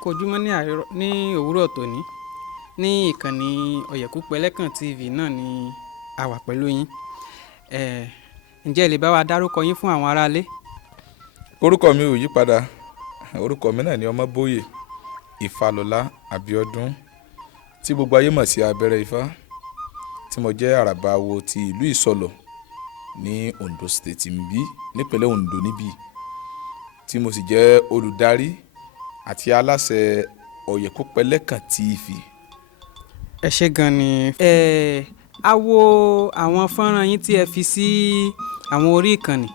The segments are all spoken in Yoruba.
kú ojúmọ́ ní òwúrọ̀ tòní ní ìkànnì ọ̀yẹ̀kúpẹ̀lẹ́kàn TV náà ni a wà pẹ̀lú yín. Ǹjẹ́ ẹ lè bá wa dárúkọ yín fún àwọn aráalé? Orúkọ mi ò yí padà, orúkọ mi náà ni Omoboye Ifalola Abiodun tí gbogbo ayé mọ̀ sí Abẹ́rẹ́ Ifá, tí mo jẹ́ àràbáwo ti ìlú Ìsọlọ̀ ní Ondo State níbí nípínlẹ̀ Ondo níbí, tí mo sì jẹ́ olùdarí àti aláṣẹ ọ̀yẹ̀kúpẹ̀lẹ́kàn TV. Ẹ ṣé gan ni. A wo àwọn fọ́nrán yín tí ẹ fi sí àwọn orí ìkànnì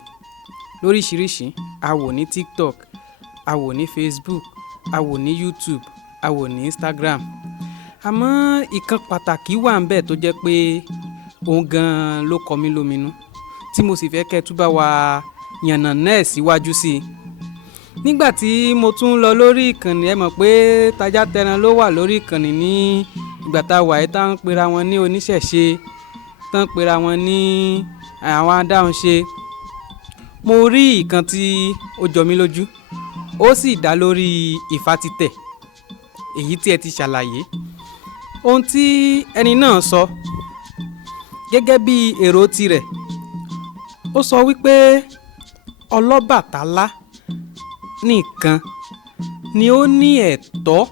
lóríṣiríṣi. A wò ní TikTok, a wò ní Facebook, a wò ní YouTube, a wò ní Instagram. Àmọ́ ìkan pàtàkì wà ńbẹ̀ tó jẹ́ pé òun gan ló kọ mí lóminú, tí mo sì fẹ́ kẹ́ tú bá wa yànnàná ẹ̀ síwájú sí i. Nígbà tí mo tún lọ lórí ìkànnì, ẹ mọ̀ pé tajá tẹran ló wà lórí ìkànnì ní ìgbà tá a wà yìí, tá ń pera wọn ní oníṣẹ̀ṣe, tá ń pera wọn ní àwọn adáhunṣe. Mo rí ìkan tí ó jọ mí lójú, ó sì dá lórí Ifá títẹ̀, èyí tí ẹ ti ṣàlàyé. Ohun tí ẹni náà sọ gẹ́gẹ́ bí èrò tirẹ̀, ó sọ wípé Ọlọ́bàtálá nìkan ni ó ní ẹ̀tọ́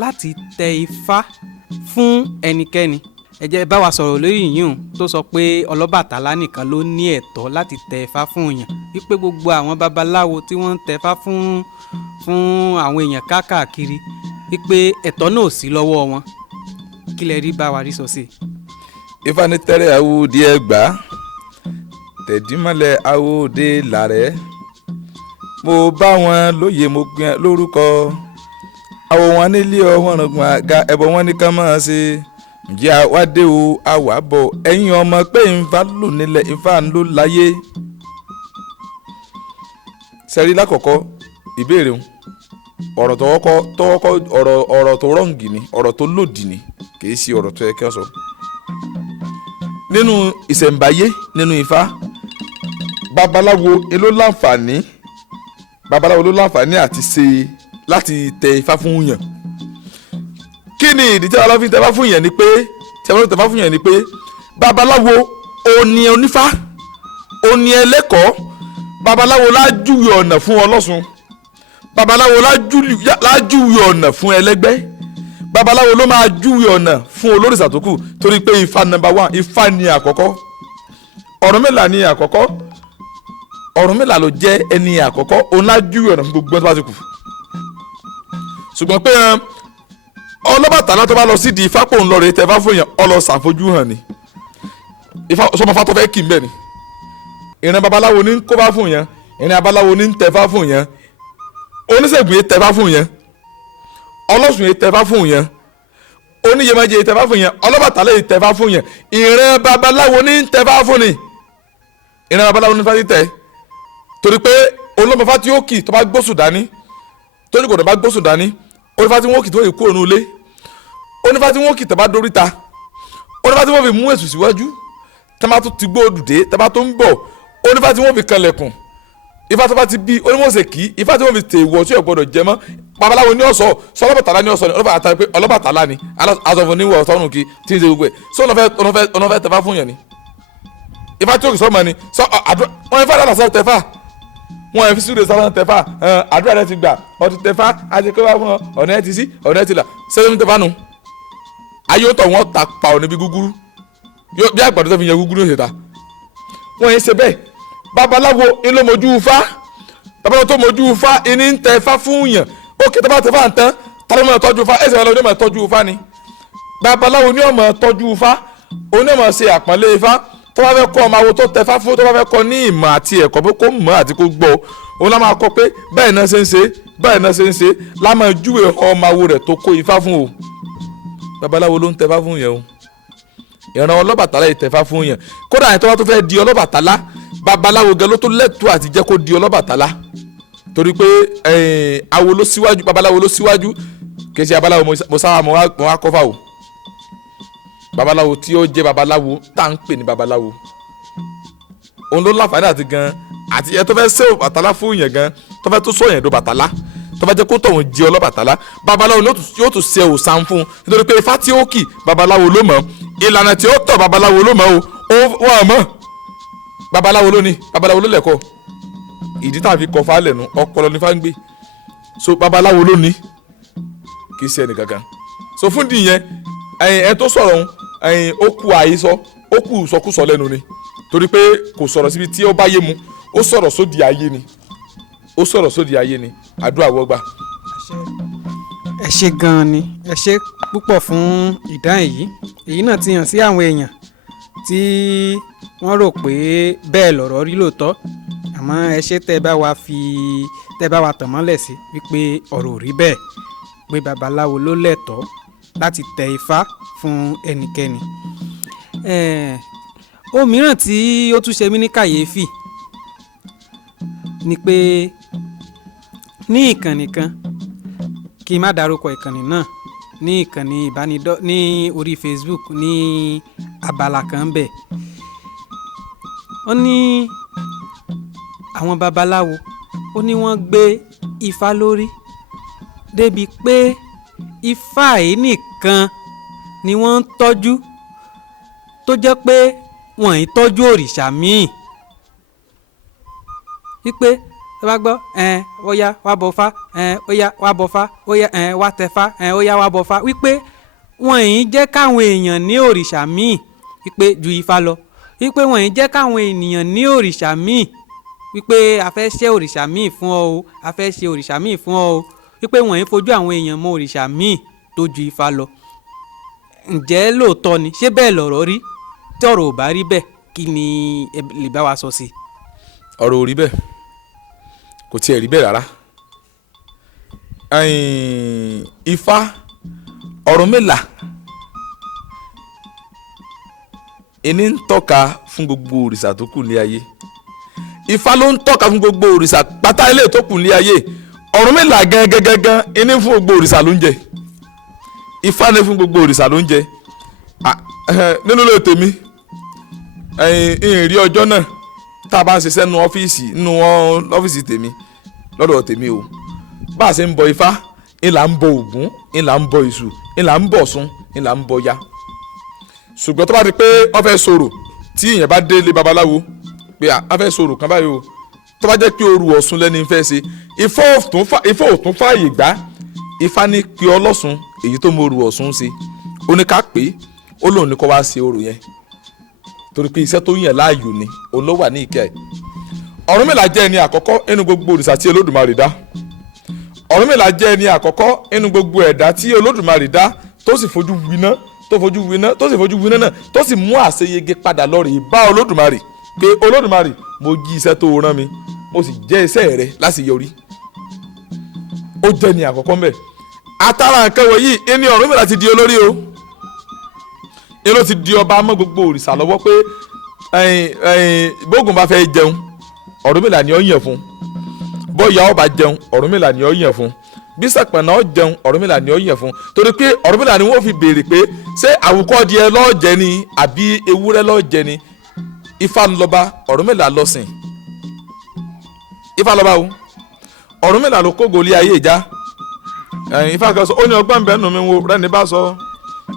láti tẹ Ifá fún ẹnikẹ́ni. Ẹ jẹ́ bá wa sọ̀rọ̀ lórí yìnyín tó sọ pé Ọlọ́bàtálá nìkan ló ní ẹ̀tọ́ láti tẹ Ifá fún èèyàn, wípé gbogbo àwọn babaláwo tí wọ́n ń tẹ Ifá fún àwọn èèyàn káàkiri, wípé ẹ̀tọ́ náà ò sí lọ́wọ́ wọn. Kí lẹ rí bá wa rí sọ sí? Ifá ní tẹ́rẹ̀ awúdí ẹgbà tẹ̀dímọ́lẹ̀ awúdí làrẹ́, mo bá wọn lóye mo gbìn lórúkọ, àwọ̀ wọn nílé ọwọ́n rògbòn àga ẹ̀bọ̀ wọn ní ká máa ṣe. Ǹjẹ́ àwádé o àwà bọ̀ ẹ̀yin ọmọ pé Ifá lò nílẹ̀ Ifá ń lò láyé. Sẹ́rí lákọ̀ọ́kọ́ ìbéèrè ọ̀rọ̀ ọ̀rọ̀ tó rọ̀ǹgì ni, ọ̀rọ̀ tó lòdì ni, kìí ṣe ọ̀rọ̀ tó yẹ kí wọ́n sọ. Nínú ìṣẹ̀ǹbáyé nínú Ifá, babaláwo ló láǹfààní láti tẹ Ifá fún yàn. Kí ni ìdí tí babaláwo fi tẹ Ifá fún yàn? Ni pé babaláwo òní onífá, òní ẹlẹ́kọ̀ọ́, babaláwo lájúwe ọ̀nà fún ọlọ́sùn, babaláwo lájúwe ọ̀nà fún ẹlẹ́gbẹ́, babaláwo ló máa júwe ọ̀nà fún olórìṣà tó kù, torí pé Ifá number 1, Ifá ni àkọ́kọ́, Ọ̀rúnmìlà ni àkọ́kọ́, Ọ̀rúnmìlà ló jẹ́ ẹni àkọ́kọ́, òun lájúwe ọ̀nà fún gbogbo ẹni tó bá ti kù. Ṣùgbọ́n pé Ọlọ́bàtálá tó bá lọ sídìí Ifá pòun lọ rèé tẹ Ifá fún yàn, ọlọ ṣàfojú hàn ni. Ifá sọmọfá tó fẹ́ kì í mbẹ́ ni. Ìran babaláwo ní kó bá fún yàn, ìran babaláwo ní tẹ Ifá fún yàn, oníṣègùn yìí tẹ Ifá fún yàn, ọlọ́sùn yìí tẹ Ifá fún yàn, oníyèméjì yìí tẹ Ifá fún yàn, Ọlọ́bàtálá yìí tẹ Ifá fún yàn. Ìran babaláwo ní tẹ Ifá fún ni. Ìran babaláwo ní Ifá ti tẹ, torí pé olómọfá tí ó kì tó bá gbósùn dání, tó ní kò tó bá gbósùn dání, onífá tí wọ́n kì tó yẹ kúrò nínú ilé, onífá tí wọ́n kì tó bá dóríta, onífá tí wọ́n fi mú èṣù síwájú, tẹ́lá tó ti gbó òdùdé, tẹ́lá tó ń bọ̀, onífá tí wọ́n fi kanlẹ̀kùn, Ifá tó bá ti bí onímọ̀ọ́sẹ̀ kì í, Ifá tí wọ́n fi tè wọ́ tí ò gbọ́dọ̀ jẹ mọ́, babaláwo ní ọ̀sọ́, sọ Ọlọ́bàtálá ní ọ̀sọ́ ni, Ọlọ́bàtálá ni azọ̀fún ní wọ̀ sọ́run kí tí ń ṣe gbogbo ẹ̀, sọ ọ̀nà fẹ́ tẹ̀fá fún yàn ni. Ifá tí ó kì sọ́mọ ni, sọ wọ́n Ifá dára sọ tẹ̀fá, wọ́n ẹ̀ fi sílẹ̀ sábà tẹ̀fá, àdúrà rẹ ti gbà, ọtí tẹ̀fá, àti kó wá fún ọ, ọ̀nà ẹ̀ ti sí, ọ̀nà ẹ̀ ti là, sẹ́yìn tẹ̀fá nu. Ayé ó tọ̀ wọ́n ta pa ọ̀nà bí gúgúrú, bí àgbàdo tó fi yan gúgúrú yóò ṣe ta. Wọ́n yẹn ṣe bẹ́ẹ̀, babaláwo ló mojú Ifá, babaláwo tó mojú Ifá ní ń tẹ Ifá fún yàn, ó kí tẹ́fá tẹ́fá ń tán, tálọ́ mọ̀ tọ́jú Ifá, ẹ̀sẹ̀ babaláwo ní ọmọ tọ́jú Ifá ni. Babaláwo ní ọmọ tọ́jú Ifá, òun ní ọmọ ṣe àpọ́nlé Ifá, tó bá fẹ́ kọ́ ọmọ awo tó tẹ Ifá fún, tó bá fẹ́ kọ́ ní ìmọ̀ àti ẹ̀kọ́ pé kó mọ̀ àti kó gbọ́, òun lá máa kọ́ pé bẹ́ẹ̀ náà ṣe ń ṣe, bẹ́ẹ̀ náà ṣe ń ṣe, lá máa júwe ọmọ awo rẹ̀ tó kó Ifá fún o. Babaláwo ló ń tẹ Ifá fún yẹn o. Ìran Ọlọ́bàtálá yìí tẹ Ifá fún yẹn. Kódà àyìn tó bá tó fẹ́ di Ọlọ́bàtálá, babaláwo gan ló tó lẹ́tọ̀ọ́ àti jẹ́ kó di Ọlọ́bàtálá, torí pé awo ló síwájú, babaláwo ló síwájú, kì í ṣe babaláwo mo sábà mo wá kọ́fà o. Babaláwo tí ó jẹ́ babaláwo tá à ń pè ní babaláwo, òun ló láǹfààní àti gan àti ẹ tó fẹ́ ṣe Ọbàtálá fún yẹn gan, tó fẹ́ tó sọ yẹn do Bàtálá, tó bá jẹ́ kó tọ̀hún jẹ́ Ọlọ́bàtálá babaláwo yóò tún ṣe òòṣà fún un nítorí pé ifá tí ó kì babaláwo ló mọ̀ ìlànà tí ó tọ̀ babaláwo ló mọ̀ o wọ́n mọ̀ babaláwo ló ní babaláwo ló lẹ̀kọ́ ìdí tá a fi kọ́ fálẹ̀ nu ọpọlọ ní fáńgbé so babaláwo ló ní kì í ṣe ẹnì kankan so fún dìyẹn ẹ tó sọ̀rọ̀ ó kú àhesọ ó kú sọkúsọ lẹ́nu ni torí pé kò sọ̀rọ̀ síbi tí ó bá yé mu ó sọ̀rọ̀ sódì ayé ni àdúrà wọgbà. ẹ ṣé gan-an ni ẹ ṣé púpọ̀ fún ìdáhùn èyí náà ti hàn sí àwọn èèyàn tí wọ́n rò pé bẹ́ẹ̀ lọ̀rọ̀ rí lóòótọ́ àmọ́ ẹ ṣé tẹ́ bá wa tàn mọ́lẹ̀ sí wípé ọ̀rọ̀ ò rí bẹ́ẹ̀ pé babaláwo ló lẹ́tọ̀ọ́ láti tẹ ifá fún ẹnikẹ́ni. ohun mìíràn tí ó tún ṣe mí ní kàyéfì ni pé ní ìkànnì kan kí n má dárúkọ ìkànnì náà ní ìkànnì ní orí Facebook ní abala kan bẹ̀ wọ́n ní àwọn babaláwo ó ní wọ́n gbé ifá lórí débi pé ifá yìí nìkan ni wọ́n ń tọ́jú tó jẹ́ pé wọ́n ń tọ́jú òrìṣà míì wípé tó bá gbọ́ ó yá wá bọ fá ó yá wá bọ fá ó yá wá tẹ fá ó yá wá bọ fá wípé wọ́n ń jẹ́ káwọn èèyàn ní òrìṣà míì wípé ju ifá lọ wípé wọ́n ń jẹ́ káwọn ènìyàn ní òrìṣà míì wípé a fẹ́ ṣe òrìṣà míì fún ọ o a fẹ́ ṣe òrìṣà míì fún ọ o wípé wọ́n ń fojú àwọn èèyàn mọ òrìṣà míì tó ju ifá lọ. ǹjẹ́ lóòótọ́ ni ṣé bẹ́ẹ̀ lọ̀rọ̀ rí tí ọ̀rọ̀ ò bá rí bẹ́ẹ̀ kí ni ẹ lè bá wa sọ sí i. ọ̀rọ̀ ò rí bẹ́ẹ̀ kò tiẹ̀ rí bẹ́ẹ̀ rárá ifá Ọ̀rúnmìlà ẹni ń tọ́ka fún gbogbo òrìṣà tó kù ní ayé ifá ló ń tọ́ka fún gbogbo òrìṣà pátá ilé tó kù ní ayé Ọ̀rúnmìlà gangan ẹni fún gbogbo òrìṣà ló ń jẹ ifá ní fún gbogbo òrìṣà ló ń jẹ nínú ilé tèmi ìrìn ọjọ́ náà tá a bá ń ṣiṣẹ́ nínú ọ́fíìsì tèmi lọ́dọ̀ tèmi o bá a ṣe ń bọ ifá ìlà ń bọ Ògún ìlà ń bọ Èṣù ìlà ń bọ Ọ̀ṣun ìlà ń bọ ya ṣùgbọ́n tó bá di pé wọ́n fẹ́ sọ̀rọ̀ tí èèyàn bá dé ilé babaláwo pé a fẹ́ sọ̀rọ̀ kan báyìí o tó bá jẹ́ pé òru Ọ̀ṣun lẹ́ni fẹ́ ṣe ifá ò tún fààyè gbà ifá ní pé ọlọ́sùn èyí tó mọ òru Ọ̀ṣun ṣe ó ní ká pé ó lóun ní kó wá ṣe òru yẹn torí pé iṣẹ́ tó yàn láàyò ni òun ló wà ní ìkẹ́ ẹ̀. Ọ̀rúnmìlà jẹ́ ẹni àkọ́kọ́ nínú gbogbo òrìṣà tí Olódùmarè dá Ọ̀rúnmìlà jẹ́ ẹni àkọ́kọ́ nínú gbogbo ẹ̀dá tí Olódùmarè dá tó sì fojú winá náà tó sì mú àṣeyege padà lọ rè bá Olódùmarè pé Olódùmarè mo jí iṣẹ́ tó rán mi mo sì jẹ́ iṣẹ́ rẹ láti yọrí ó jẹ́ ẹni àkọ́kọ́ mbẹ̀ àtàrà nǹkan wọ̀nyí ẹni Ọ̀rúnmìlà ti di olórí o èló ti di ọba mọ́ gbogbo òrìṣà lọ́wọ́ pé bógun bá fẹ́ jẹun Ọ̀rúnmìlà ni ó yàn fún bóyá ọba jẹun Ọ̀rúnmìlà ni ó yàn fún bí sàpẹ̀nà jẹun Ọ̀rúnmìlà ni ó yàn fún torí pé Ọ̀rúnmìlà ni wọ́n fi béèrè pé ṣé àwùkọ́dìẹ lọ́ọ̀jẹ ni àbí ewúrẹ́ lọ́ọ̀jẹ ni Ifá lọ́ba Ọ̀rúnmìlà lọ́sìn Ifá lọ́ba o Ọ̀rúnmìlà ló kó gòlí ayé ìjà Ifá kan sọ ó ní ọgbọ́n bẹ́ẹ̀ nù mí wo rẹ́ni bá sọ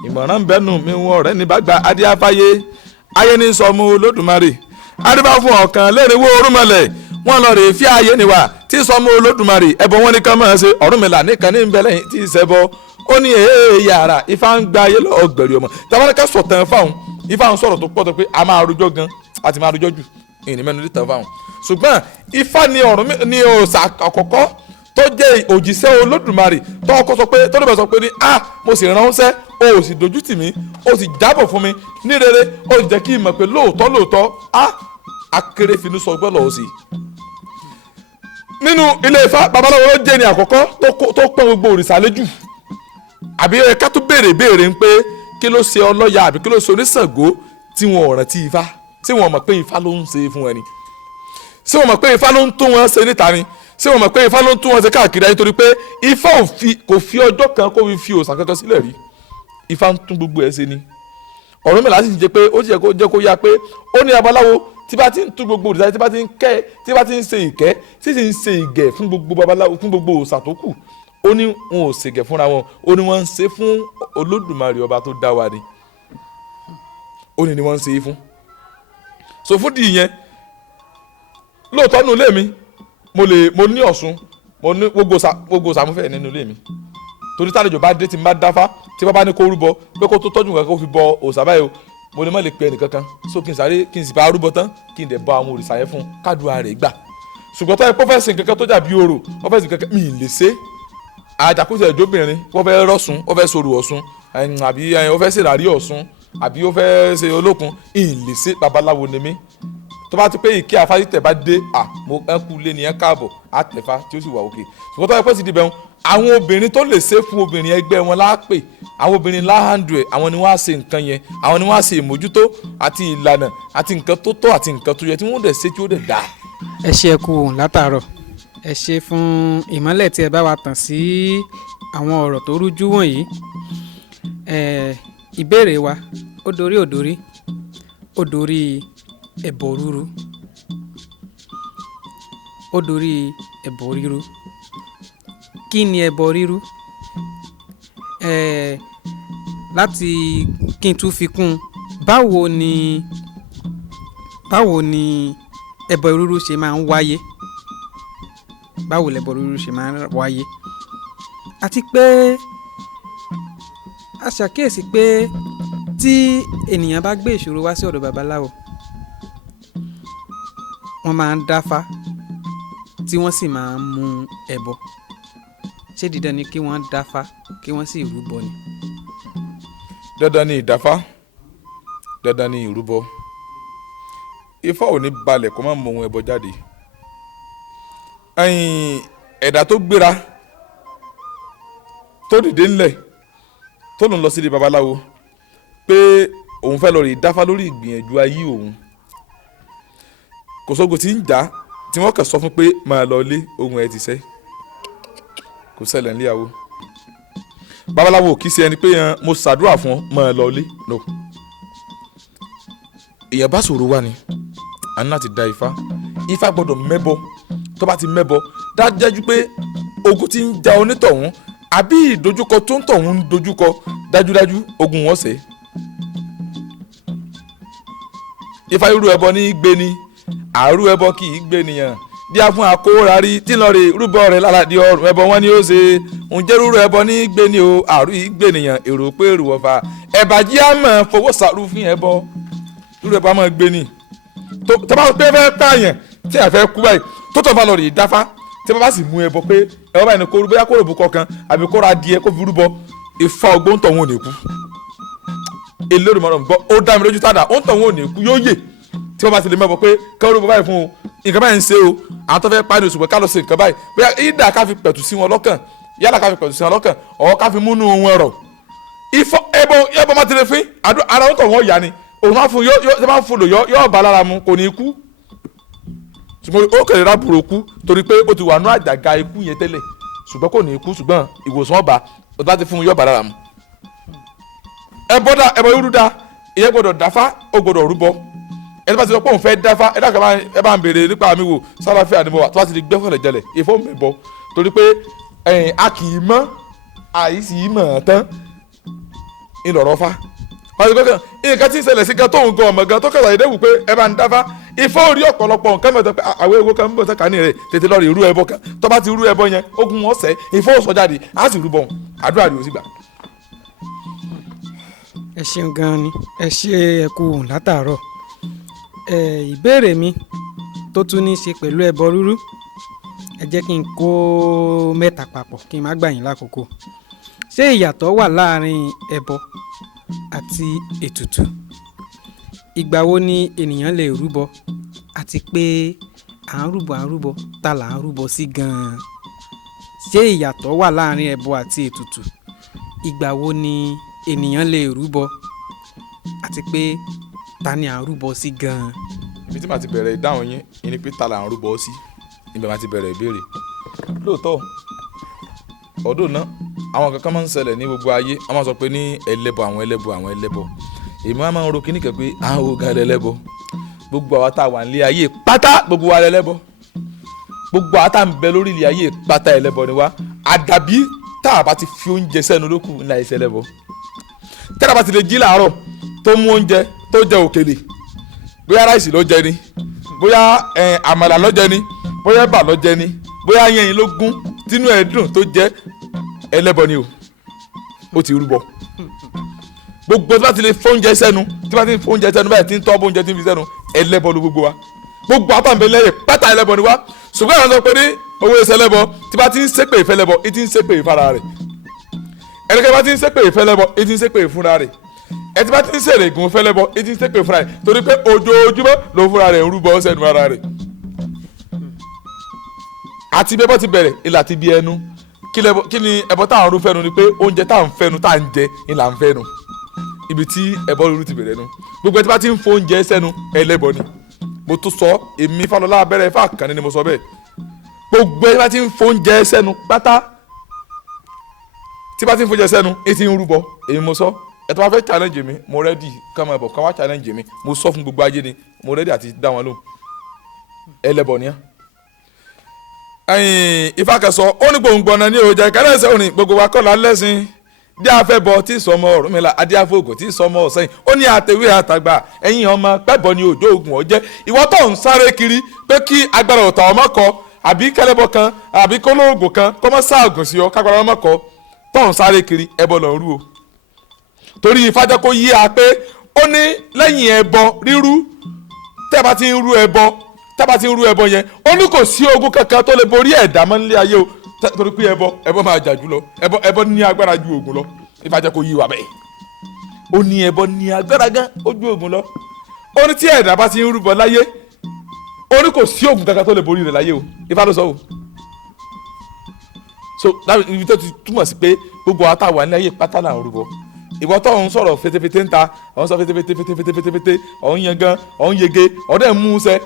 ìmọ̀ràn bẹ́ẹ̀ nù mí wo rẹ́ni bá gba adíáfáyé ayé ní sọmú Olódùmarè adébá fún ọ̀kan lẹ́rìnwó orúnmọlẹ̀ wọ́n lọ rè fí ayé níwà tí sọmú Olódùmarè ẹbọ wọn ní ká máa ṣe Ọ̀rúnmìlà nìkan ní nbẹ̀lẹ̀ tí ì ṣẹbọ ó ní yàrá Ifá ń gba ayé lọ ọgbẹ̀rì ọmọ tàbí ká sọ̀tàn fáwọn Ifá ń sọ̀rọ̀ tó pọ̀ tó pé a máa rojọ́ gan àti máa rojọ́ jù ìní mẹ́nu ní tàn fáwọn ṣùgbọ́n Ifá ni òòṣà àkọ́kọ́ tó jẹ́ òjíṣẹ́ Olódùmarè tó kọ́ sọ pé tó dẹ̀ bẹ̀ sọ pé ní mo sì ránṣẹ́ o sì dojú tì mí o sì jábọ̀ fún mi ní rere o sì jẹ́ kí n mọ̀ pé lóòótọ́ akérèfínú sọ gbọ́dọ̀ o sì. nínú ilé Ifá babaláwo ló jẹ́ ní àkọ́kọ́ tó pọ́n gbogbo òrìṣà lójú àbí ẹ̀ka tó béèrè ń pé kí ló ṣe ọlọ́ya àbí kí ló ṣe oníṣàngó tí wọn ò rántí Ifá tí wọn mọ̀ pé Ifá ló ń ṣe fún ẹni ṣé wọn mọ̀ pé Ifá ló ń tún wọn ṣe níta ni ṣé wọn mọ̀ pé Ifá ló ń tún wọn ṣe káàkiri ayé torí pé Ifá kò fi ọjọ́ kan kó fi òòṣà kankan sílẹ̀ rí Ifá ń tún gbogbo ẹ̀ ṣe ni Ọ̀rúnmìlà sì jẹ́ pé ó jẹ́ kó yá pé ó ní babaláwo tí bá ti ń tú gbogbo òrìṣà tí bá ti ń kẹ́ tí bá ti ń ṣe ìkẹ́ tí sì ń ṣe ìgẹ̀ fún gbogbo babaláwo fún gbogbo òòṣà tó kù ó ní wọn ò ṣègẹ̀ fúnra wọn ó ní wọ́n ń ṣe fún Olódùmarè ọba tó dá wa ni ó ní wọ́n ń ṣe é fún. so fún di ìyẹn lóòótọ́ nínú ilé mi mo ní Ọ̀ṣun mo ní gbogbo sàmúfẹ́ nínú ilé mi torí tálejò bá dé tí n bá dáfá tí bàbá ní kó rúbọ pé kó tó tọ́jú nǹkan kó fi bọ òòṣà báyìí o mo lè má lè pe ẹnìkankan so kí n sì bá rúbọ tán kí n dẹ̀ bọ àwọn òrìṣà yẹn fún kádùá rẹ̀ gbà ṣùgbọ́n tó yẹ kó fẹ́ sin kankan tó jà bí orò wọ́n fẹ́ sin kankan mi ì lè ṣe àjàkúṣe ìjóbìnrin wọ́n fẹ́ rọ́ṣun wọ́n fẹ́ sọ̀rọ̀ Ọ̀ṣun àbí wọ́n fẹ́ ṣèràrí Ọ̀ṣun àbí wọ́n fẹ́ ṣe olókun ì lè ṣe babaláwo ni mí tó bá ti pé ìkí afásitẹ̀ bá dé mo ẹ kú lé ní ẹ káàbọ̀ àtẹ̀fá tí ó sì wà òkè ṣùgbọ́n tó yẹ pé ti dìbẹ̀ wọn àwọn obìnrin tó lè ṣe fún obìnrin ẹgbẹ́ wọn láàpè àwọn obìnrin láhàndù ẹ̀ àwọn ni wọ́n á ṣe nǹkan yẹn àwọn ni wọ́n á ṣe ìmójútó àti ìlànà àti nǹkan tó tọ́ àti nǹkan tó yẹ tí wọ́n dẹ̀ ṣe tí ó dẹ̀ dá. ẹ ṣe ẹ kú látàárọ̀ ẹ ṣe fún ìmọ́lẹ̀ tí ẹ bá wa tàn sí àwọn ọ̀rọ̀ tó rújú wọ̀nyí. Ìbéèrè wa ó dorí ó dorí ẹbọ rúru ó dorí ẹbọ ríru. Kí ni ẹbọ ríru? Láti kí n tún fi kún báwo ni ẹbọ ríru ṣe máa ń wáyé báwo lẹbọ ríru ṣe máa ń wáyé àti pé a ṣàkíyèsí pé tí ènìyàn bá gbé ìṣòro wá sí ọ̀dọ̀ babaláwo wọ́n máa ń dáfá tí wọ́n sì máa ń mú ẹbọ ṣé dídán ni kí wọ́n dáfá kí wọ́n sì rúbọ ni. dandan ni ìdáfá dandan ni ìrúbọ ifá ò ní balẹ̀ kó má mọ ohun ẹbọ jáde ẹ̀dá tó gbéra tó dìde ńlẹ̀ tó lòun lọ sí ilé babaláwo pé òun fẹ́ lọ rí dáfá lórí ìgbìyànjú ayé òun kò sógun tí ń jà tí wọ́n kàn sọ fún pé máa lọ ilé ohun ẹ̀ ti sẹ́ kò ṣẹlẹ̀ níyàwó babaláwo kì í ṣe ẹni pé mo ṣàdúrà fún ọ máa lọ ilé no èèyàn bá ṣòro wá ni a ní láti da ifá gbọ́dọ̀ mẹ́bọ tó bá ti mẹ́bọ dájú pé ogun tí ń ja onítọ̀hún àbí ìdojúkọ tó ń tọ̀hún ń dojúkọ dájúdájú ogun wọn ṣe. ifá irú ẹbọ ní í gbé ni àrú ẹbọ kì í gbé nìyàn bí a fún akórarí tí lọ rè rúbọ rẹ lálàdí ọrùn ẹbọ wọn ni ó ṣe ǹjẹ́ rúrú ẹbọ ní í gbé ni o àrú yìí gbé nìyàn èrò pé èrò ọ̀fà ẹ̀bàjí àmọ́ fowó sàrú fún ẹbọ rúrú ẹbọ àmọ́ gbé ni tó bá pé fẹ́ pààyàn tí a fẹ́ kú báyìí tó tọ́ bá lọ rè dáfá tí wọ́n bá sì mú ẹbọ pé ẹbọ báyìí ni kó bóyá kó rò bukọ kan àbí kó ra adìẹ kó fi rúbọ ifá ọgbọ́n tó wọn ò ní kú elérùmọ̀ràn gbọ́ ó dá mi lójú tádà ó ń tọ̀ wọn ò ní kú yóò yè tí wọ́n bá ti lè mọ̀ pé ká rúbọ báyìí fún o nǹkan báyìí ń ṣe o àwọn tó fẹ́ pàdé oṣù pé ká lọ ṣe nǹkan báyìí bóyá ìdá ká fi pẹ̀tù sí wọn lọ́kàn yálà ká fi pẹ̀tù sí wọn lọ́kàn ọ̀ ká fi múnú wọn rọ̀ ifọ̀ ẹbọ má ti lè fín ara ń tọ̀ wọn yá ni òun máa fún yóò máa fún lò yóò bá lára mu kò ní kú ṣùgbọ́n ó kẹ̀lé rábùrò kú torí pé ó ti wà nú àjàgà ikú yẹn tẹ́lẹ̀ ṣùgbọ́n kò ní kú ṣùgbọ́n ìwòsàn ọba ó bá ti fún yóò bá lára mu. ẹbọ irú da ìyẹn gbọ́dọ̀ dáfá ó gbọ́dọ̀ rúbọ ẹni bá ti sọ pé òun fẹ́ dáfá ẹ bá ń béèrè nípa mi wò sálàfíà ni mo wà tó bá ti di gbẹ́fọ̀lẹ̀ jẹlẹ̀ ìfọ́ mi bọ̀ torí pé a kì í mọ̀ àìsí mọ̀ tán ńlọrọ̀ fa wọ́n ti gbẹ́kàn nǹkan tí ń ṣẹlẹ̀ sí gan tóun gan ọmọ gan tó kẹsàn-án ìdẹ́wù pé ẹ bá ń dáfá ìfọ́ orí ọ̀pọ̀lọpọ̀ nǹkan mẹ́tọ́ pé àwọn ewu kan ń bọ̀ sẹ́ka ní rẹ̀ tètè lọ́ọ́ rí irú ẹbọ kan tó bá ti rú ẹbọ yẹn ogun wọn sẹ́ ìfọ́ òsọ jáde á sì rúbọ àdúrà rẹ̀ ó sì gbà. ẹ ṣeun gan ni ẹ ṣe ẹkú látàárọ̀ ìbéèrè mi tó tún ní í ṣe pẹ̀lú ẹbọ rúrú ẹ jẹ́ kí n kó mẹ́ta papọ̀ kí n má gbà yín lákòókò ṣé ìyàtọ̀ wà láàrin ẹbọ àti ètùtù ìgbà wo ni ènìyàn lè rúbọ àti pé à ń rúbọ ta là ń rúbọ sí gan-an ṣé ìyàtọ̀ wà láàrin ẹbọ àti ètùtù ìgbà wo ni ènìyàn lè rúbọ àti pé ta ni à ń rúbọ sí gan-an. ibi tí màá ti bẹ̀rẹ̀ ìdáhùn yín ni pé ta là ń rúbọ sí ibẹ̀ màá ti bẹ̀rẹ̀ ìbéèrè lóòótọ́ ọdún náà àwọn kankan máa ń ṣẹlẹ̀ ní gbogbo ayé wọ́n máa sọ pé ní ẹlẹ́bọ àwọn ẹlẹ́bọ èmi máa ń ro kíní kan pé àwọn ogan ẹlẹ́bọ gbogbo àwa tá a wà nílé ayé pátá gbogbo wa lẹ́lẹ́bọ gbogbo àwa tá a ń bẹ lórí ilé ayé pátá ẹlẹ́bọ ni wá àdàbí tá a bá ti fi oúnjẹ sẹ́nu lókù ńlá ẹsẹ̀ ẹlẹ́bọ tẹ́lá bá ti lè jí làárọ̀ tó mú oúnjẹ tó jẹ òkèlè bóyá ráìsì ló jẹ ni bóyá àmàlà ló jẹ ni bóyá ẹ̀bà ló jẹ ni bóyá yẹn ló gún tínú ẹ̀ dùn tó jẹ ẹlẹ́bọ ni ó ti rúbọ gbogbo tí wọ́n ti lè fóúnjẹ sẹ́nu tí wọ́n ti fóúnjẹ sẹ́nu báyìí tí ń tọ́ bóúnjẹ tí ń fi sẹ́nu ẹlẹ́bọ ló gbogbo wa gbogbo àtàǹbẹ̀ lẹ́yìn pátá ẹlẹ́bọ ni wa ṣùgbọ́n àwọn sọ pé ní owó ẹsẹ̀ ẹlẹ́bọ tí bá ti ń ṣépè ìfẹ́lẹ́bọ ìtì ń ṣépè ìfara rẹ̀ ẹnikẹ́ni bá ti ń ṣépè ìfẹ́lẹ́bọ ìtì ń ṣépè ìfúnra rẹ̀ ẹtí bá ti ń ṣèrè ìgùn ìfẹ́lẹ́bọ ìtì ń ṣépè ìfúnra rẹ̀ torí pé ojoojúmọ́ ló fúnra rẹ̀ ń rúbọ sẹ́nu ara rẹ̀ àti bẹ́bọ́ ti bẹ̀rẹ̀ ìlà ti bí ẹnu kí ni ẹbọ táwọn ọdún fẹ́nu ni pé oúnjẹ táwọn fẹ́nu tá à ń jẹ ìlà ń fẹ́nu ibi tí ẹbọ rúru ti bẹ̀rẹ̀ nu gbogbo ẹtí bá ti ń fo oúnjẹ sẹ́nu ẹlẹ́bọ ni mo tún sọ èmi Ifálọlá abẹ́rẹ́ Ifá Àkànní ni mo sọ bẹ́ẹ̀ gbogbo ẹtí bá ti ń fo oúnjẹ sẹ́nu pátá tí bá ti ń fo oúnjẹ sẹ́nu etí ń rúbọ èmi mo sọ ẹtí bá fẹ́ challenge mi mo ready kọ́mọ ẹ̀bọ̀ kọ́ wá challenge mi mo sọ fún gbogbo ayé ni mo ready àti dá wọn lóhùn ẹlẹ́bọ ni á Ifá kẹsọ ó ní gbòǹgbọ̀nà ní òòjà ìkẹlẹ́sẹ̀ òní gbogbo wa kọ́ la lẹ́sìn bí a fẹ́ bọ tí sọmọ Ọ̀rúnmìlà adíáfóògùn tí sọmọ ọ̀sẹ́yìn ó ní àtẹ̀wé àtàgbà ẹ̀yin ọmọ pẹ́bọ ni òjò ogun ọ̀jẹ́ ìwọ tó ń sáré kiri pé kí agbára ọ̀tá ọmọ kọ àbí kẹlẹ́bọ kan àbí kólóògùn kan kọ́mọ́ sáàgùn sí ọ kágbára ọmọ kọ tó ń sáré kiri ẹbọ lọ rú o torí Ifá jẹ́ kó yí a pé ó ní lẹ́yìn ẹbọ rírú tẹ́ bá ti ń rú ẹbọ yẹn ó ní kò sí ogun kankan tó lè borí ẹ̀dá mọ́ nílé ayé o torí pé ẹbọ máa jà jù lọ ẹbọ ní agbára ju ogun lọ Ifá jẹ́ kó yí wa bẹ́ẹ̀ ó ní ẹbọ ní agbára gan ó ju ogun lọ ó ní tí ẹ̀dá bá ti ń rúbọ láyé ó ní kò sí ogun kankan tó lè borí rẹ̀ láyé o Ifá ló sọ o so ibi tó ti túmọ̀ sí pé gbogbo àtàwà ní ayé pátá là ń rúbọ ìwọ tó ń sọ̀rọ̀ fetefete ń ta ọ̀hún sọ fetefete ọ̀hún yan gan ọ̀hún yege ọ̀dẹ́ mú un sẹ́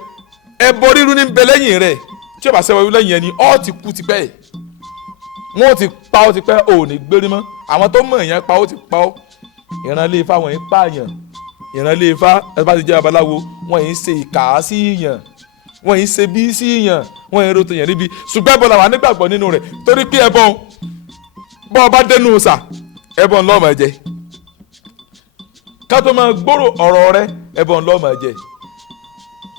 ẹbọ rírú ní bẹ lẹ́yìn rẹ̀ tí o bá sẹ́wọ́ lẹ́yìn ẹni ọ́ ti kú tipẹ́ wọ́n ti pa ọ́ tipẹ́ ò ní gbérí mọ́ àwọn tó mọ̀ èèyàn pa ó ti pa ọ́ ìran ilé Ifá wọ̀nyí pààyàn ìran ilé Ifá ẹ bá ti jẹ́ babaláwo wọ́n yìí ṣe ìkà sí yàn wọ́n yìí ṣe bí sí yàn wọ́n yìí ròtò yàn níbi ṣùgbọ́n ẹbọ làwọn nígbàgbọ́ nínú rẹ̀ torí pé ẹbọ bọ́ ọba dẹnu ọ̀sà ẹbọ ńlọ́ọ̀mọ̀ ẹ̀jẹ̀ ká tó máa gbòòrò ọ̀rọ̀ rẹ ẹbọ ńlọ́ọ̀mọ̀ ẹ̀jẹ̀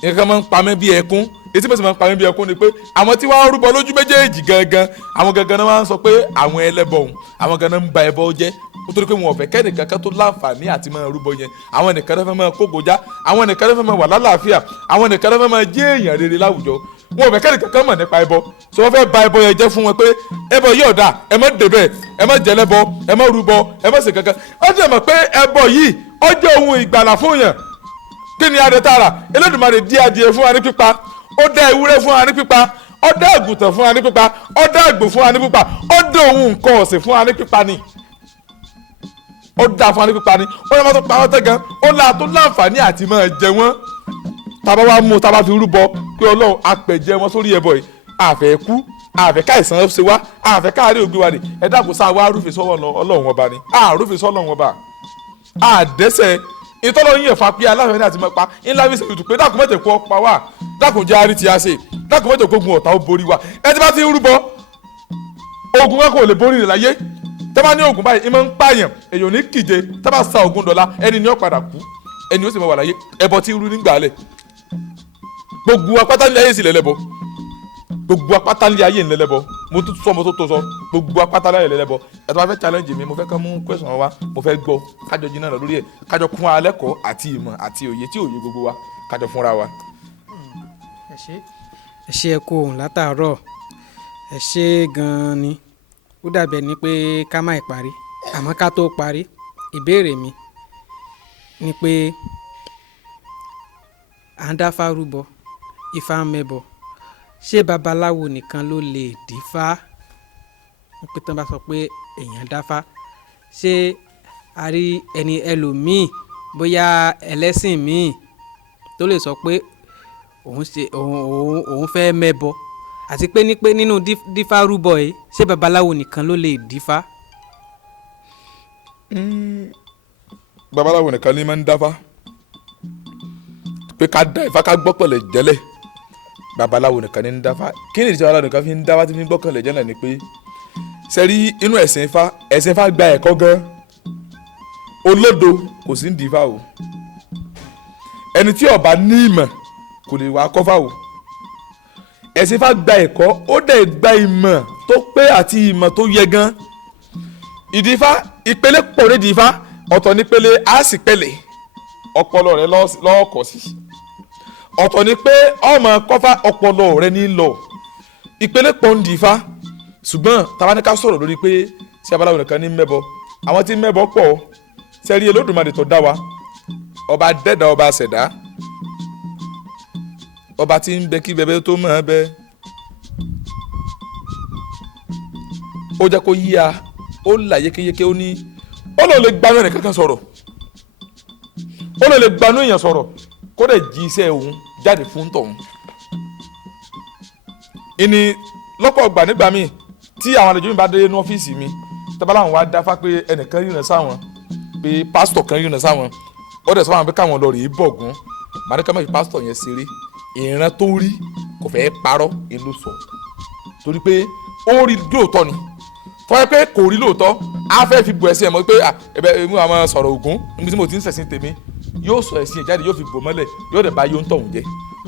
nǹkan máa ń pa mí bí ẹkún etí mo sì máa ń pa mí bí ẹkún ni pé àwọn tí wọ́n rúbọ lójú méjèèjì gangan àwọn gangan náà máa ń sọ pé àwọn ẹlẹ́bọ òun àwọn gangan ń ba ẹbọ jẹ́ nítorí pé wọn ò fẹ́ kẹ́nìkan kan tó láǹfààní àti máa rúbọ yẹn àwọn nìkan náà fẹ́ máa kógojá àwọn nìkan náà fẹ́ máa wà lálàáfíà àwọn nìkan náà fẹ́ máa jẹ́ èèyàn rere láwùjọ wọn ò fẹ́ kẹ́nìkan kan mọ̀ nípa ẹbọ so wọ́n fẹ́ ba ẹbọ yẹn jẹ́ fún wọn pé ẹbọ yóò dà ẹ má débẹ̀ ẹ má jẹlẹ́bọ ẹ má rúbọ ẹ má ṣe kankan ó dẹ̀ mọ̀ pé ẹbọ yìí ó jẹ́ ohun ìgbàlà fún yàn kí ni adé tààrà Elédùmarè dí adìẹ fún wa ní pípa ó dá ewúrẹ́ fún wa ní pípa ó dá àgùntàn fún wa ní pípa ó dá àgbò fún wa ní pípa ó dá ohun nǹkan ọ̀sìn fún wa ní pípa ni ó dá fún wa ní pípa ni ó yẹ kó tó pa wọ́n tẹ́ gan ó là tó láǹfààní àti máa jẹ wọ́n tábà wá mú tábà fi rúbọ pé Ọlọ́run apẹ̀jẹ wọn sórí ẹbọ yìí àfẹ́ kú àfẹ́ káìsàn ṣe wá àfẹ́ káàárẹ̀ ògbé wa ni ẹ dákun sáà wá rúfin sọ́wọ́ Ọlọ́run ọba ni àrúfin sọ́wọ́ Ọlọ́run ọba àdẹ́sẹ̀ ìtọ́lọ́ yín ẹ̀fà pé aláfẹ́ ní àti mọ́pa ńlá fi ṣètùtù pé dákun mẹ́tẹ̀ kó ọpa wá dákun jẹ́ àrí ti a ṣe dákun mẹ́tẹ̀ kó gun ọ̀tá ó borí wa ẹ ti bá ti ń rúbọ ogun kan kò lè borí rẹ̀ láyé tẹ́ bá ní ogun báyìí ìmọ̀ ń pààyàn èèyàn ní kíje tẹ́ bá sa ogun dọ̀la ẹni ní ó padà kú ẹni ó sì mọ̀ wà láyé ẹbọ tí ń rú nígbà lẹ̀ gbogbo apátá ní ayé sì lẹ́lẹ́bọ gbogbo apátá ní ayé ńlẹ́lẹ́bọ mo tún sọ mo tó tó sọ gbogbo apátá láyé lẹ́lẹ́bọ ẹ tó bá fẹ́ challenge mi mo fẹ́ kàn mú question wa mo fẹ́ gbọ́ kájọ jiná lọ lórí ẹ̀ kájọ kún wa lẹ́kọ̀ọ́ àti ìmọ̀ àti òye tí òye gbogbo wa kájọ fúnra wa. ẹ ṣé ẹ kú ohùn látàárọ̀ ẹ ṣé gan-an ni ó dàbẹ̀ ni pé ká má ì parí àmọ́ ká tó parí ìbéèrè mi ni pé à ń dáfá rúbọ Ifá ń mẹ́bọ ṣé babaláwo nìkan ló lè dífá pé tán bá sọ pé èèyàn dáfá ṣé a rí ẹni ẹlòmíì bóyá ẹlẹ́sìn míì tó lè sọ pé òun fẹ́ mẹ́bọ àti pé nínú dífá rúbọ yìí ṣé babaláwo nìkan ló lè dífá. Babaláwo nìkan ni máa ń dáfá pé ká dá Ifá ká gbọ́kànlẹ̀ jẹ́lẹ̀ babaláwo nìkan ní ń dáfá kí ni ìdí tí babaláwo nìkan fi ń dáfá tí fi ń gbọ́kànlẹ̀ jẹ́lẹ̀ ni pé sẹ́rí inú ẹ̀sìn Ifá gba ẹ̀kọ́ gan olódo kò sí ń di Ifá o ẹni tí ó bá ní ìmọ̀ kò lè wá kọ́fà o ẹ̀sìn Ifá gba ẹ̀kọ́ ó dẹ̀ gba ìmọ̀ tó pé àti ìmọ̀ tó yẹ gan ìdí Ifá ìpele pọ̀ ní ìdí Ifá ọ̀tọ̀ nípele á sì pẹ̀lẹ́ ọpọlọ rẹ lọ́ọ̀kọ̀ sí ọ̀tọ̀ ni pé ọmọ kọ́fà ọpọlọ rẹ ní lọ ìpele pọ̀ ní ìdí Ifá ṣùgbọ́n tàbá ní ká sọ̀rọ̀ lórí pé tí babaláwo nìkan ní mẹ́bọ àwọn tí mẹ́bọ pọ̀ sẹ́rí Olódùmarè tó dá wa ọba dẹ́dà ọba ṣẹ̀dá ọba tí ń bẹ kí bẹbẹ tó mọ̀ ẹ́ bẹ́ ó jẹ́ kó yíya ó là yékéyéké ó ní ó lọ lè gbanú ẹnì kankan sọ̀rọ̀ ó lọ lè gbanú èèyàn sọ̀rọ̀ kó dẹ̀ jí iṣẹ́ òun jáde fún tọ̀hún ìní lọ́pọ̀ gbà nígbà míì tí àwọn àlejò mi bá dé ní ọ́fíìsì mi tábàlà àwọn wá dáfá pé ẹnìkan yìí rìn sáwọn pé pásítọ̀ kan yìí rìn sáwọn ó dẹ̀ sọ wọn pé káwọn lọ rèé bọ̀gún màdékà mẹ́fì pásítọ̀ yẹn ṣeré ìran tó rí kò fẹ́ parọ́ ìlú sọ torí pé ó rí lóòótọ́ ni fọwọ́ pé kò rí lóòótọ́ á fẹ́ fi bò ẹ̀sìn ẹ̀ mọ́ pé ẹ̀bẹ̀ mú àwọn sọ̀rọ̀ Ògún níbi tí mo ti ń ṣẹ̀sìn tèmi yóò sọ ẹ̀sìn ẹ̀ jáde yóò fi bò mọ́lẹ̀ yóò dẹ̀ bá yóò ń tọ̀hún jẹ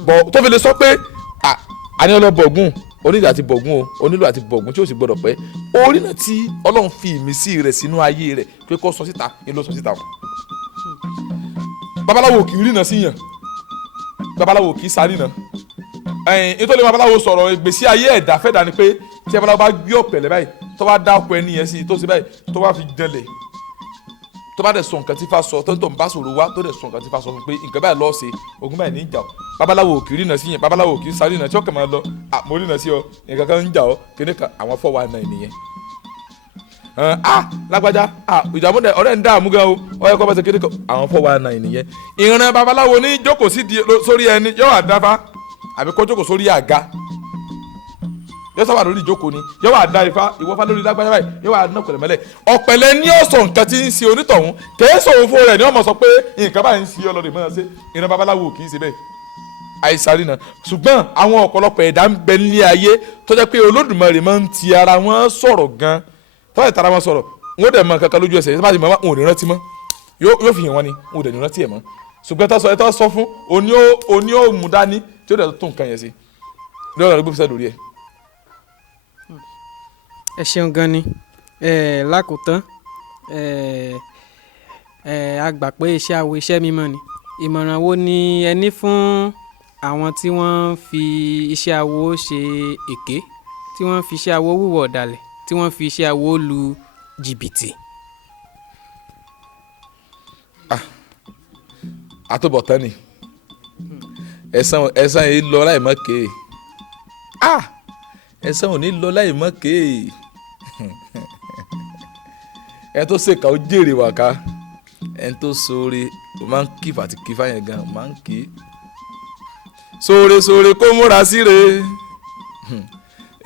bọ̀ tó fi lè sọ pé àní ọlọ́bọ̀gún onílò àti bọ̀gún o onílò àti bọ̀gún tí ó sì gbọdọ̀ pẹ́ orí náà tí Ọlọ́run fi ìmísí rẹ̀ sínú ayé rẹ̀ pé kó sọ síta ni ló sọ síta wọn. babaláwo kì í rìnà sí yàn babaláwo kì í sáré nà nítorí babaláwo sọ̀rọ̀ ìgbésí ayé ẹ̀dá fẹ́dà ni pé tí babaláwo bá gbé ọ̀pẹ̀lẹ̀ báyìí tó bá dá ọkọ̀ ẹni yẹn sí tó sì báyìí tó bá fi jẹlẹ̀ tó bá dẹ̀ sọ nǹkan tí Ifá sọ tó ń tọ̀ ń bá sọ̀rọ̀ wá tó dẹ̀ sọ nǹkan tí Ifá sọ fún pé nǹkan báyìí lọ́ọ́ ṣe ogun báyìí ní ìjà ọ́ babaláwo kì í rìnà sí yẹn babaláwo kì í sáré nà tí ọkàn máa lọ mo rìnà sí ọ nǹkan kan ń jà ọ́ kíní kan àwọn fọ́ wa nà ènìyàn. Lágbájá ìdààmú ọ̀rẹ́ ń dààmú gan o ọ̀yẹ́ kọ́ bá ṣe kíní kan àwọn fọ́ wa nà ènìyàn. ìran babaláwo ní jókòó sórí ẹni yóò àdáfá àbí kó jókòó sórí àga yóò sábà lórí ìjókòó ni yóò wá da Ifá ìwọ́fà lórí lágbájá báyìí yóò wá ná pẹ̀lẹ́ mẹ́lẹ̀ ọ̀pẹ̀lẹ̀ ní ọ̀sọ̀ nǹkan tí ń ṣe onítọ̀hún kìí sọ̀rọ̀ fún rẹ̀ ni wọ́n mọ̀ sọ pé nǹkan báyìí ń ṣe ọlọ́dẹ mọ́ ṣe ìran babaláwo kì í ṣe bẹ́ẹ̀ àìsàrí náà ṣùgbọ́n àwọn ọ̀pọ̀lọpọ̀ ẹ̀dá ń bẹ nílé ayé tó jẹ́ pé Olódùmarè máa ń ti ara wọn sọ̀rọ̀ gan tọ́lá ìtara wọn sọ̀rọ̀ wọn ò dẹ̀ mọ kankan lójú ẹsẹ̀ ìsọ́mọ́ wọn ò ní rántí mọ́ yóò fi hàn wọn ni wọn ò dẹ̀ ní rántí ẹ̀ mọ́ ṣùgbọ́n ẹ tó sọ fún oní ó mú dání tí ó dẹ̀ tó nǹkan yẹn sí lọ́wọ́ ló gbé fisa lórí ẹ̀. ẹ ṣeun gan ni lákòótán a gbà pé iṣẹ́ awo iṣẹ́ mímọ́ ni ìmọ̀ràn wo ni ẹ ní fún àwọn tí wọ́n fi iṣẹ́ awo ṣe èké tí wọ́n fi iṣẹ́ awo wúwọ̀ ọ̀dàlẹ̀ tí wọ́n fi iṣẹ́ awo lu jìbìtì. àtúbọ̀tán ni ẹ̀san yìí lọ láì mọ́ kéè ẹ̀san ò ní lọ láì mọ́ kéè ẹ tó ṣèkà ó jèrè wàká ẹ tó ṣoore ó máa ń kífà àti kífà yẹn gan ó máa ń kí ṣoore kó múra síre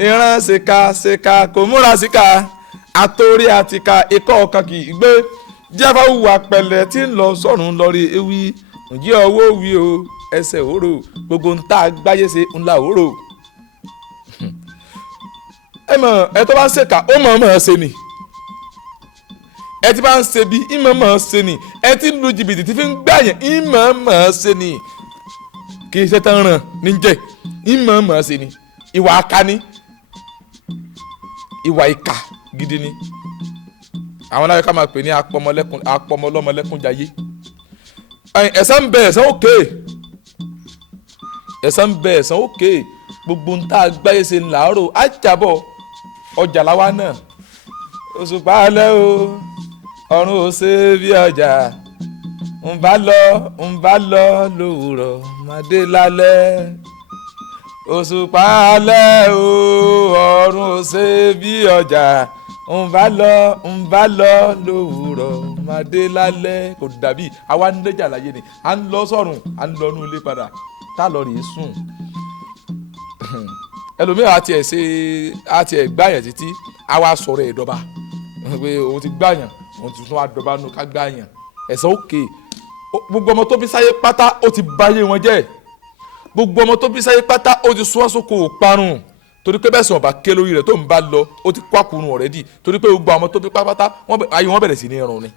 ìran ṣèkà kó múra síkà àtòrí àtìkà ikọ̀ ọ̀kan kì í gbé jáfà hùwà pẹ̀lẹ́ tí ń lọ sọ́run lọ́rí ewì ǹjẹ́ ọwọ́ wí o ẹsẹ̀ òrò gbogbo ń tá a gbáyé ṣe ńlá òrò ẹ tó bá ń ṣèkà ó mọ̀ ṣe ni ẹ ti bá ń ṣe bí ìmọ̀ ṣe ni ẹ ti ń lu jìbìtì tí fi ń gbàyàn ìmọ̀ ṣe ni kì í ṣe tán ràn níjẹ ìmọ̀ ṣe ni ìwà aka ni ìwà ìkà gidi ni àwọn aláwọ̀ ká máa pè ní apọmọlọ́mọlẹ́kúnjayé ẹ̀san ń bẹ ẹ̀san òkè ẹ̀san ń bẹ ẹ̀san òkè gbogbo ń tá a gbáyé ṣe ń làárọ̀ àjàbọ̀ ọjà láwa náà òṣùpá alẹ́ o ọ̀run ò ṣe bí ọjà ń bá lọ lówùrọ̀ màdé lálẹ́ òṣùpá alẹ́ o ọ̀run ò ṣe bí ọjà ń bá lọ lówùrọ̀ màdé lálẹ́ kò dàbí àwa ń lẹ́jà láyé ni à ń lọ sọ́run à ń lọ nú ilé padà tá a lọ rèé sùn ẹlòmíràn àti ẹ̀ gbáyàn títí àwa sọ̀rọ̀ ẹ̀ dọ́ba pé òun ti gbáyàn òun ti tún wá dọ́ba nù ká gbáyàn ẹ̀san òkè gbogbo ọmọ tó bí sáyé pátá ó ti báyé wọn jẹ́ gbogbo ọmọ tó bí sáyé pátá ó ti sún àsokò parun torí pé bẹ́ẹ̀ sọ̀rọ̀ bá ké lórí rẹ̀ tó ń bá lọ ó ti kó àkùrùn already torí pé gbogbo ọmọ tó bí pátá ayé wọn bẹ̀rẹ̀ sí ní ẹrùn ni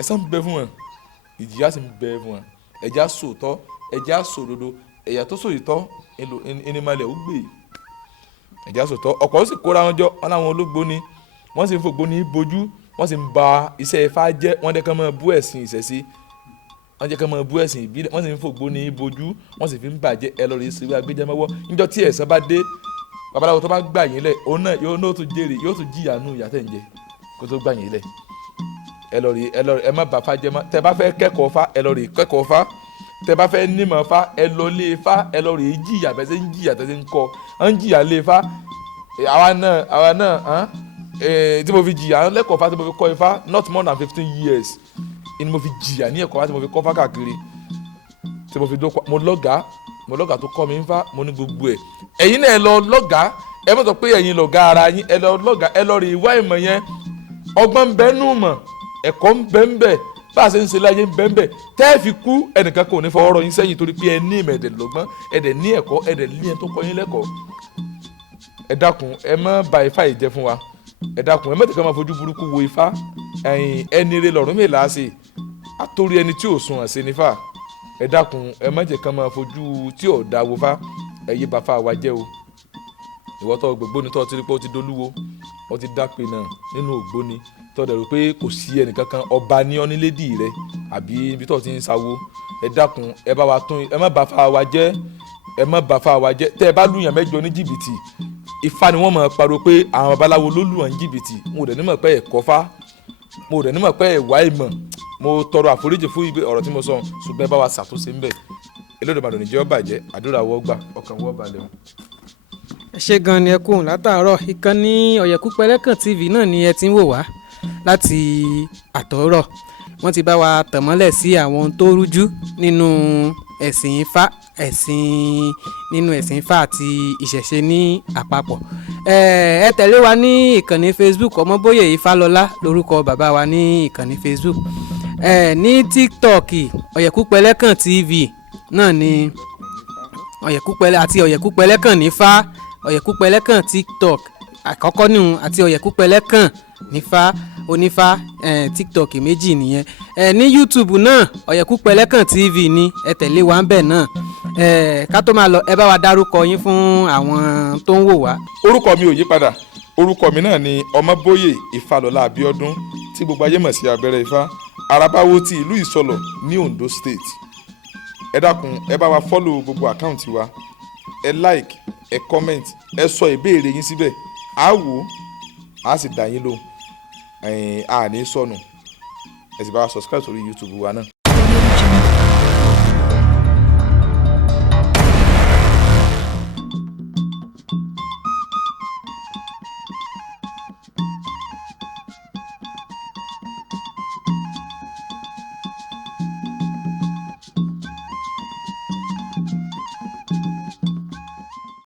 ẹ̀san ń bẹ fún wọn ìjìyà sì ń bẹ fún wọn ẹ̀já sòótọ́ ẹ̀já sòdodo ẹ̀yà tó sòyìtọ́ ẹnimalẹ̀ ó gbé ẹ̀já sòótọ́ ọ̀pọ̀ ó sì kóra wọn jọ wọn láwọn ológbóni wọ́n sì ń fògbóni bojú wọ́n sì ń ba iṣẹ́ Ifá jẹ́ wọ́n dẹ́ kán máa bú ẹ̀sìn ìṣẹ̀ṣe wọ́n jẹ́ kán máa bú ẹ̀sìn ìbílẹ̀ wọ́n sì ń fògbóni bojú wọ́n sì fi ń bàjẹ́ ẹ lọ́ọ́ rí síwá agbẹjẹmọ́wọ́ níjọ́ tí ẹ̀san bá dé babaláwo tó bá gbà yín lẹ̀ òun náà yóò tún jèrè yóò tún jìyà nù ìyà tẹ̀ ń jẹ kó tó gbà yín lẹ̀ ẹ lọ́ọ́ rí ẹ má bà Fá jẹ́ mọ́ tẹ bá fẹ́ kẹ́kọ̀ọ́ Fá ẹ lọ́ọ́ rí kẹ́kọ̀ọ́ Fá tẹ bá fẹ́ nímọ̀ Fá ẹ lọ lé Fá ẹ lọ́ọ́ rí jìyà bẹ́ẹ̀ sẹ́ ń jìyà tẹ́ sẹ́ ń kọ́ ń jìyà lé Fá àwa náà tí mo fi jìyà lẹ́kọ̀ọ́ Fá tí mo fi kọ́ Ifá not more than 15 years ni mo fi jìyà ní ẹ̀kọ́ Fá tí mo fi kọ́ Fá káàkiri tí mo fi dókọ̀ mo lọ́gàá tó kọ́ mi ń Fá mo ní gbogbo ẹ̀ ẹ̀yin náà ẹ lọ lọ́gàá ẹ mọ̀ sọ pé ẹ̀yin lọ́gàá ara yín ẹ lọ lọ́gàá ẹ lọ rí ìwá ìmọ̀ yẹn ọgbọ́n ń bẹ nù mọ̀ ẹ̀kọ́ ń bẹ ń bẹ bá a ṣe ń ṣe láyé ń bẹ ń bẹ tẹ́ ẹ fi kú ẹnìkan kò ní fọwọ́ rọ yín sẹ́yìn torí pé ẹ ní ìmọ̀ ẹ̀dẹ̀ lọ́gbọ́n ẹ̀dẹ̀ ní ẹ̀kọ́ ẹ̀dẹ̀ ní ẹ̀ tó kọ́ yín lẹ́kọ̀ọ́ ẹ dákun ẹ má bà Ifá yìí jẹ́ fún wa ẹ dákun ẹ má tẹ̀ka máa fojú burúkú wo Ifá ẹni rẹ lọ́rùn mi là á ṣe àtòrí ẹni tí ò sun àṣẹ nífà ẹ dákun ẹ má tẹ̀ka máa fojú tí ò dá wo Fá ẹ yé bà Fá wa jẹ́ o ìwọ tó gbogbo ni tó ti rí pé ó ti dolúwo ó ti dápè náà nínú ògbóni tó dẹ̀ rò pé kò sí ẹnìkankan ọba ní ọ́nílédì rẹ àbí ibi tó ti ń sáwó ẹ dákun ẹ bá wa tún ẹ má bà Fá wa jẹ́ ẹ má bà Fá wa jẹ́ tẹ́ ẹ bá lùyàn mẹ́jọ ní jìbìtì Ifá ni wọ́n máa pariwo pé àwọn babaláwo ló lù wọ́n jìbìtì mo dẹ̀ nímọ̀ pé ẹ̀kọ́ Fá mo dẹ̀ nímọ̀ pé ẹ̀wá ìmọ̀ mo tọrọ àforíjì fún ibi ọ̀rọ̀ tí mo sọ ṣùgbọ́n ẹ bá wa ṣàtúnṣe ńbẹ̀ Elédùmarè ní jẹ́ ó bàjẹ́ àdúrà wọ́ gbà ọkàn wọ́ balẹ̀ o. ẹ ṣé gan ni ẹ kú látàárọ̀ ìkànnì Ọ̀yẹ̀kú Pẹ̀lẹ́kàn TV náà ni ẹ ti ń wò wá láti àtọ̀rọ̀ wọ́n ti bá wa tàn mọ́lẹ̀ sí àwọn ohun tó rújú nínú ẹ̀sìn Ifá nínú ẹ̀sìn Ifá àti ìṣẹ̀ṣe ní àpapọ̀ ẹ tẹ̀lé wa ní ìkànnì Facebook Omoboye Ifalola lórúkọ bàbá wa ní ìkànnì Facebook ní TikTok Ọ̀yẹ̀kú Pẹ̀lẹ́kàn TV náà ni Ọ̀yẹ̀kú Pẹ̀lẹ́ àti Ọ̀yẹ̀kú Pẹ̀lẹ́kàn nífá Ọ̀yẹ̀kú Pẹ̀lẹ́kàn TikTok àkọ́kọ́ nìhun àti Ọ̀yẹ̀kú Pẹ̀lẹ́kàn nífá onífá TikTok méjì nìyẹn ní YouTube náà Ọ̀yẹ̀kú Pẹ̀lẹ́kàn TV ni ẹ tẹ̀lé wa ń bẹ̀ náà ká tó máa lọ ẹ bá wa dárúkọ yín fún àwọn tó ń wò wá. orúkọ mi ò yí padà orúkọ mi náà ni Ọmọbóyè Ifalola Abíọ́dún tí gbogbo ayé mọ̀ sí abẹ́rẹ́ Ifá Arabawo ti ìlú Ìsọlọ̀ ní Ondo State ẹ dákun ẹ bá wa fọ́lò gbogbo àkáǹtì wa ẹ like ẹ comment ẹ sọ ìbéèrè yín síbẹ̀ á wò á sì dá yín lóhùn àní sọnù ẹ sì bá wa subscribe sórí YouTube wa náà.